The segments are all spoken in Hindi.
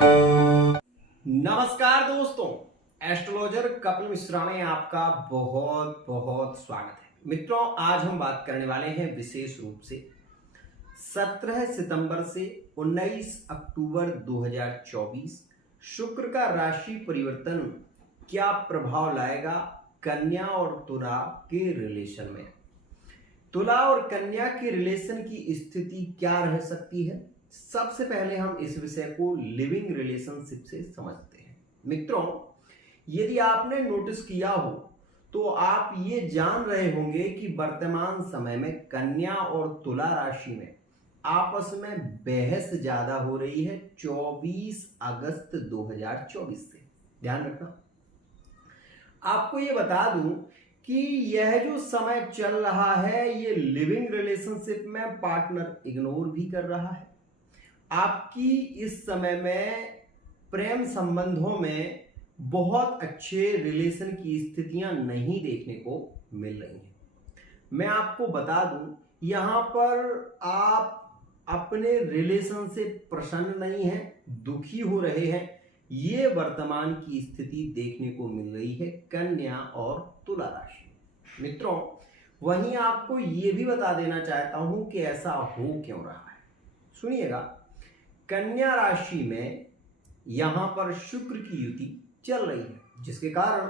नमस्कार दोस्तों, एस्ट्रोलॉजर कपिल मिश्रा में आपका बहुत बहुत स्वागत है। मित्रों, आज हम बात करने वाले हैं विशेष रूप से 17 सितंबर से 19 अक्टूबर 2024 शुक्र का राशि परिवर्तन क्या प्रभाव लाएगा कन्या और तुला के रिलेशन में। तुला और कन्या के रिलेशन की स्थिति क्या रह सकती है। सबसे पहले हम इस विषय को लिविंग रिलेशनशिप से समझते हैं। मित्रों, यदि आपने नोटिस किया हो तो आप ये जान रहे होंगे कि वर्तमान समय में कन्या और तुला राशि में आपस में बहस ज्यादा हो रही है 24 अगस्त 2024 से। ध्यान रखना, आपको ये बता दूं कि यह जो समय चल रहा है ये लिविंग रिलेशनशिप में पार्टनर इग्नोर भी कर रहा है। आपकी इस समय में प्रेम संबंधों में बहुत अच्छे रिलेशन की स्थितियां नहीं देखने को मिल रही हैं। मैं आपको बता दूं, यहां पर आप अपने रिलेशन से प्रसन्न नहीं हैं, दुखी हो रहे हैं। ये वर्तमान की स्थिति देखने को मिल रही है कन्या और तुला राशि। मित्रों, वहीं आपको ये भी बता देना चाहता हूं कि ऐसा हो क्यों रहा है। सुनिएगा, कन्या राशि में यहां पर शुक्र की युति चल रही है, जिसके कारण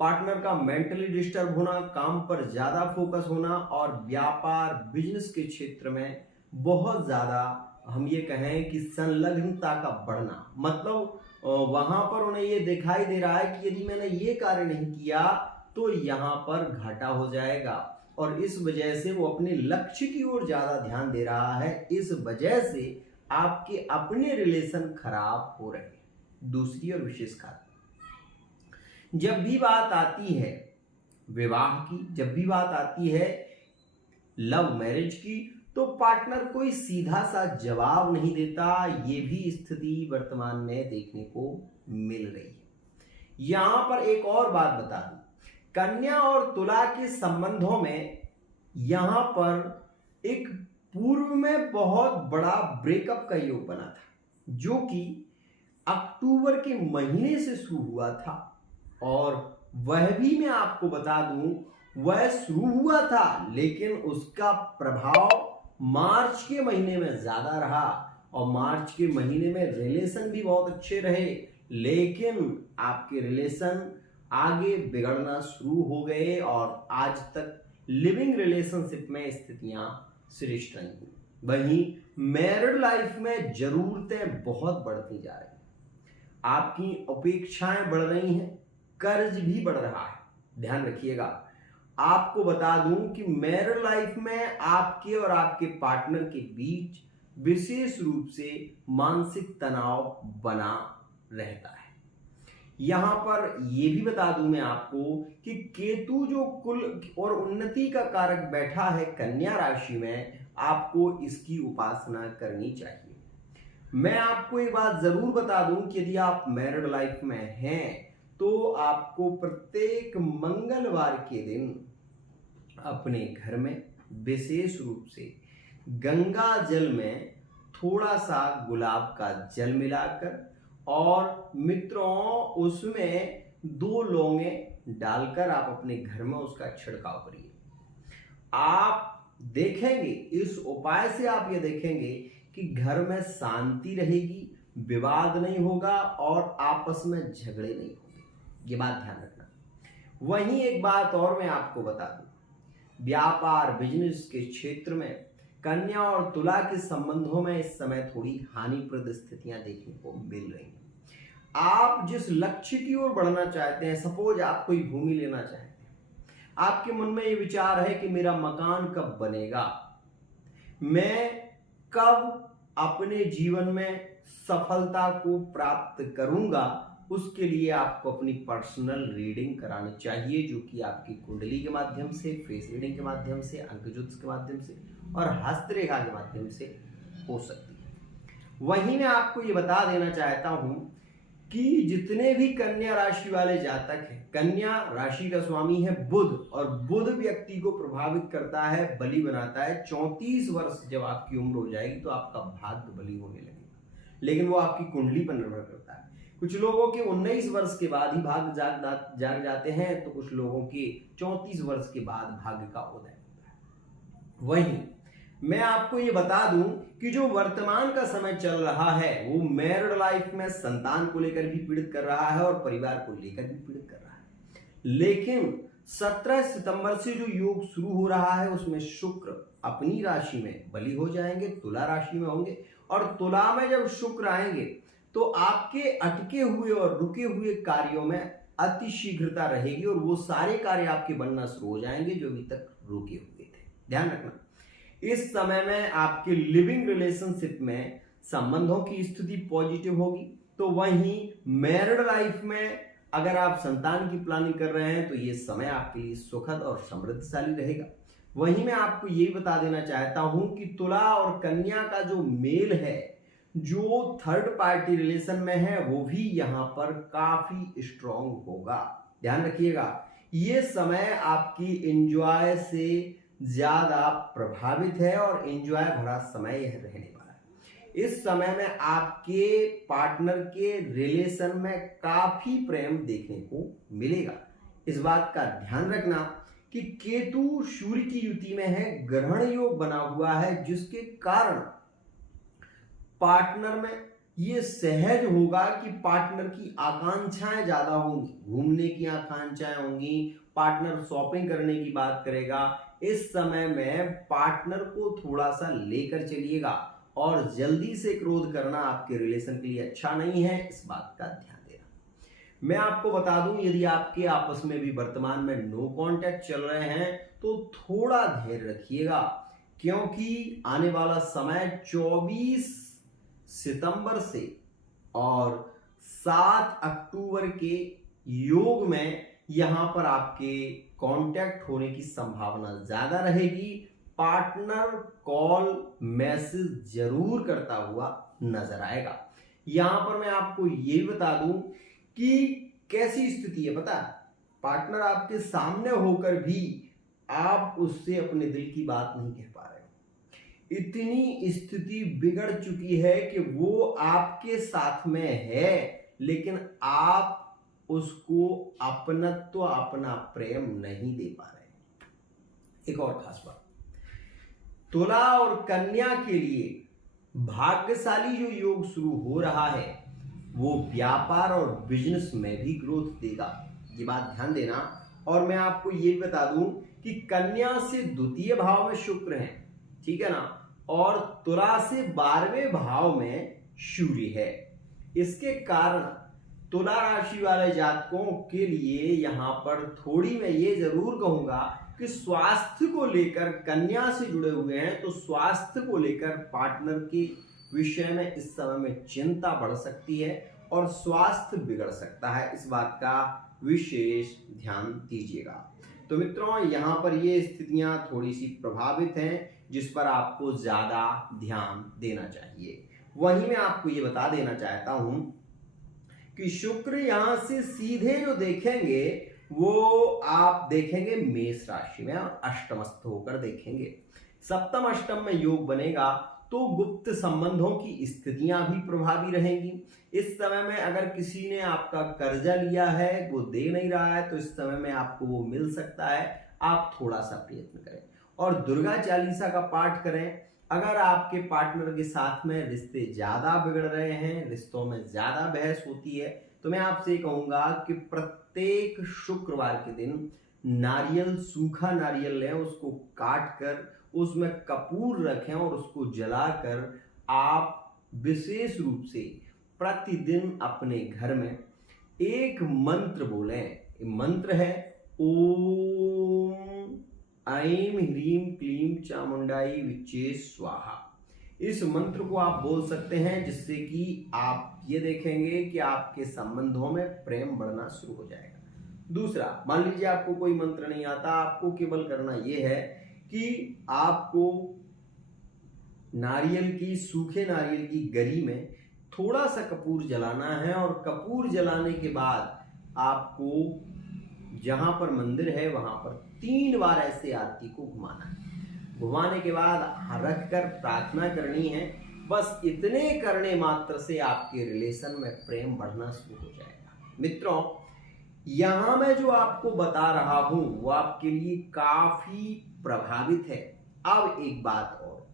पार्टनर का मेंटली डिस्टर्ब होना, काम पर ज्यादा फोकस होना और व्यापार बिजनेस के क्षेत्र में बहुत ज्यादा, हम ये कहें कि संलग्नता का बढ़ना। मतलब वहां पर उन्हें ये दिखाई दे रहा है कि यदि मैंने ये कार्य नहीं किया तो यहां पर घाटा हो जाएगा, और इस वजह से वो अपने लक्ष्य की ओर ज्यादा ध्यान दे रहा है। इस वजह से आपके अपने रिलेशन खराब हो रहे हैं। दूसरी और विशेष कारण, जब भी बात आती है विवाह की, जब भी बात आती है लव मैरिज की, तो पार्टनर कोई सीधा सा जवाब नहीं देता। ये भी स्थिति वर्तमान में देखने को मिल रही है। यहां पर एक और बात बता दूं, कन्या और तुला के संबंधों में यहां पर एक पूर्व में बहुत बड़ा ब्रेकअप का योग बना था, जो कि अक्टूबर के महीने से शुरू हुआ था, और वह भी मैं आपको बता दूं वह शुरू हुआ था, लेकिन उसका प्रभाव मार्च के महीने में ज्यादा रहा, और मार्च के महीने में रिलेशन भी बहुत अच्छे रहे, लेकिन आपके रिलेशन आगे बिगड़ना शुरू हो गए और आज तक लिविंग रिलेशनशिप में स्थितियां श्रेष्ठ नहीं हुई। वहीं मैरिड लाइफ में जरूरतें बहुत बढ़ती जा रही हैं, आपकी अपेक्षाएं बढ़ रही हैं, कर्ज भी बढ़ रहा है। ध्यान रखिएगा, आपको बता दूं कि मैरिड लाइफ में आपके और आपके पार्टनर के बीच विशेष रूप से मानसिक तनाव बना रहता है। यहां पर यह भी बता दूं मैं आपको कि केतु जो कुल और उन्नति का कारक बैठा है कन्या राशि में, आपको इसकी उपासना करनी चाहिए। मैं आपको एक बात जरूर बता दूं कि यदि आप मैरिड लाइफ में हैं तो आपको प्रत्येक मंगलवार के दिन अपने घर में विशेष रूप से गंगा जल में थोड़ा सा गुलाब का जल मिलाकर, और मित्रों उसमें 2 लौंगे डालकर आप अपने घर में उसका छिड़काव करिए। आप देखेंगे, इस उपाय से आप ये देखेंगे कि घर में शांति रहेगी, विवाद नहीं होगा और आपस में झगड़े नहीं होंगे। ये बात ध्यान रखना। वहीं एक बात और मैं आपको बता दूं, व्यापार बिजनेस के क्षेत्र में कन्या और तुला के संबंधों में इस समय थोड़ी हानिप्रद स्थितियां देखने को मिल रही हैं। आप जिस लक्ष्य की ओर बढ़ना चाहते हैं, सपोज आप कोई भूमि लेना चाहते हैं, आपके मन में ये विचार है कि मेरा मकान कब बनेगा, मैं कब अपने जीवन में सफलता को प्राप्त करूंगा, उसके लिए आपको अपनी पर्सनल रीडिंग करानी चाहिए, जो कि आपकी कुंडली के माध्यम से, फेस रीडिंग के माध्यम से, अंक ज्योतिष के माध्यम से और हस्तरेखा के माध्यम से हो सकती है। वहीं मैं आपको ये बता देना चाहता हूं कि जितने भी कन्या राशि वाले जातक हैं, कन्या राशि का स्वामी है बुध, और बुध व्यक्ति को प्रभावित करता है, बलि बनाता है। 34 वर्ष जब आपकी उम्र हो जाएगी तो आपका भाग्य बलि होने लगेगा। लेकिन वो आपकी कुंडली पर निर्भर करता है। कुछ लोगों के 19 वर्ष के बाद ही भाग्य जाग जाते हैं, तो कुछ लोगों के 34 वर्ष के बाद भाग्य का उदय होता है। वहीं मैं आपको ये बता दूं कि जो वर्तमान का समय चल रहा है वो मैरिड लाइफ में संतान को लेकर भी पीड़ित कर रहा है और परिवार को लेकर भी पीड़ित कर रहा है। लेकिन 17 सितंबर से जो योग शुरू हो रहा है उसमें शुक्र अपनी राशि में बली हो जाएंगे, तुला राशि में होंगे, और तुला में जब शुक्र आएंगे तो आपके अटके हुए और रुके हुए कार्यों में अति शीघ्रता रहेगी और वो सारे कार्य आपके बनना शुरू हो जाएंगे जो अभी तक रुके हुए थे। ध्यान रखना, इस समय में आपके लिविंग रिलेशनशिप में संबंधों की स्थिति पॉजिटिव होगी। तो वहीं मैरिड लाइफ में अगर आप संतान की प्लानिंग कर रहे हैं तो ये समय आपके लिए सुखद और समृद्धशाली रहेगा। वहीं मैं आपको ये बता देना चाहता हूं कि तुला और कन्या का जो मेल है, जो थर्ड पार्टी रिलेशन में है, वो भी यहां पर काफी स्ट्रांग होगा। ध्यान रखिएगा, ये समय आपकी एंजॉय से ज्यादा प्रभावित है और एंजॉय भरा समय यह रहने वाला है। इस समय में आपके पार्टनर के रिलेशन में काफी प्रेम देखने को मिलेगा। इस बात का ध्यान रखना कि केतु सूर्य की युति में है, ग्रहण योग बना हुआ है, जिसके कारण पार्टनर में ये सहज होगा कि पार्टनर की आकांक्षाएं ज्यादा होंगी, घूमने की आकांक्षाएं होंगी, पार्टनर शॉपिंग करने की बात करेगा। इस समय में पार्टनर को थोड़ा सा लेकर चलिएगा और जल्दी से क्रोध करना आपके रिलेशन के लिए अच्छा नहीं है, इस बात का ध्यान देना। मैं आपको बता दूं, यदि आपके आपस में भी वर्तमान में नो कांटेक्ट चल रहे हैं तो थोड़ा धैर्य रखिएगा, क्योंकि आने वाला समय 24 सितंबर से और 7 अक्टूबर के योग में यहां पर आपके कांटेक्ट होने की संभावना ज्यादा रहेगी। पार्टनर कॉल मैसेज जरूर करता हुआ नजर आएगा। यहां पर मैं आपको ये बता दूं कि कैसी स्थिति है पता है, पार्टनर आपके सामने होकर भी आप उससे अपने दिल की बात नहीं कह पा रहे हो। इतनी स्थिति बिगड़ चुकी है कि वो आपके साथ में है लेकिन आप उसको अपनत्व, अपना प्रेम नहीं दे पा रहे। एक और खास बात, तुला और कन्या के लिए भाग्यशाली जो योग शुरू हो रहा है वो व्यापार और बिजनेस में भी ग्रोथ देगा, ये बात ध्यान देना। और मैं आपको ये बता दूं कि कन्या से द्वितीय भाव में शुक्र है, ठीक है ना, और तुला से 12वें भाव में सूर्य है। इसके कारण तुला राशि वाले जातकों के लिए यहां पर थोड़ी मैं ये जरूर कहूंगा कि स्वास्थ्य को लेकर, कन्या से जुड़े हुए हैं तो स्वास्थ्य को लेकर पार्टनर के विषय में इस समय में चिंता बढ़ सकती है और स्वास्थ्य बिगड़ सकता है। इस बात का विशेष ध्यान दीजिएगा। तो मित्रों, यहाँ पर ये स्थितियां थोड़ी सी प्रभावित हैं जिस पर आपको ज्यादा ध्यान देना चाहिए। वहीं मैं आपको ये बता देना चाहता हूं कि शुक्र यहां से सीधे जो देखेंगे वो आप देखेंगे मेष राशि में और अष्टमस्थ होकर देखेंगे। सप्तम अष्टम में योग बनेगा तो गुप्त संबंधों की स्थितियां भी प्रभावी रहेंगी। इस समय में अगर किसी ने आपका कर्जा लिया है, वो दे नहीं रहा है, तो इस समय में आपको वो मिल सकता है। आप थोड़ा सा प्रयत्न करें और दुर्गा चालीसा का पाठ करें। अगर आपके पार्टनर के साथ में रिश्ते ज्यादा बिगड़ रहे हैं, रिश्तों में ज्यादा बहस होती है, तो मैं आपसे कहूंगा कि प्रत्येक शुक्रवार के दिन नारियल, सूखा नारियल लें, उसको काट कर उसमें कपूर रखें और उसको जलाकर आप विशेष रूप से प्रतिदिन अपने घर में एक मंत्र बोलें। मंत्र है ओम ऐं ह्रीं क्लीं चामुंडाई विच्चे स्वाहा। इस मंत्र को आप बोल सकते हैं, जिससे कि आप ये देखेंगे कि आपके संबंधों में प्रेम बढ़ना शुरू हो जाएगा। दूसरा, मान लीजिए आपको कोई मंत्र नहीं आता, आपको केवल करना यह है कि आपको नारियल की, सूखे नारियल की गरी में थोड़ा सा कपूर जलाना है और कपूर जलाने के बाद आपको जहां पर मंदिर है वहां पर 3 बार ऐसे आरती को घुमाना है। घुमाने के बाद रख कर प्रार्थना करनी है बस इतने करने मात्र से आपके रिलेशन में प्रेम बढ़ना शुरू हो जाएगा। मित्रों, यहां मैं जो आपको बता रहा हूं वो आपके लिए काफी प्रभावित है। अब एक बात और,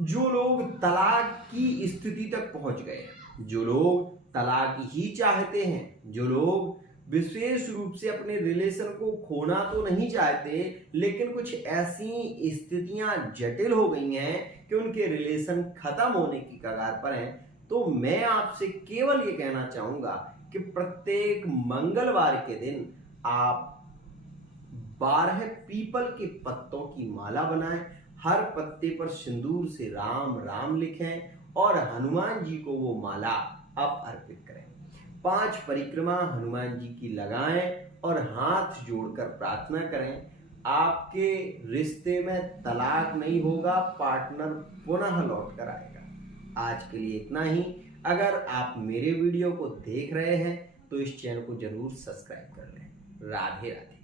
जो लोग तलाक की स्थिति तक पहुंच गए हैं, जो लोग तलाक ही चाहते हैं, जो लोग विशेष रूप से अपने रिलेशन को खोना तो नहीं चाहते, लेकिन कुछ ऐसी स्थितियां जटिल हो गई हैं कि उनके रिलेशन खत्म होने की कगार पर हैं, तो मैं आपसे केवल ये कहना चाहूंगा कि प्रत्येक मंगलवार के दिन आप 12 पीपल के पत्तों की माला बनाएं, हर पत्ते पर सिंदूर से राम राम लिखें और हनुमान जी को वो माला आप अर्पित करें। 5 परिक्रमा हनुमान जी की लगाएं और हाथ जोड़कर प्रार्थना करें। आपके रिश्ते में तलाक नहीं होगा, पार्टनर पुनः लौट कर आएगा। आज के लिए इतना ही। अगर आप मेरे वीडियो को देख रहे हैं तो इस चैनल को जरूर सब्सक्राइब कर लें। राधे राधे।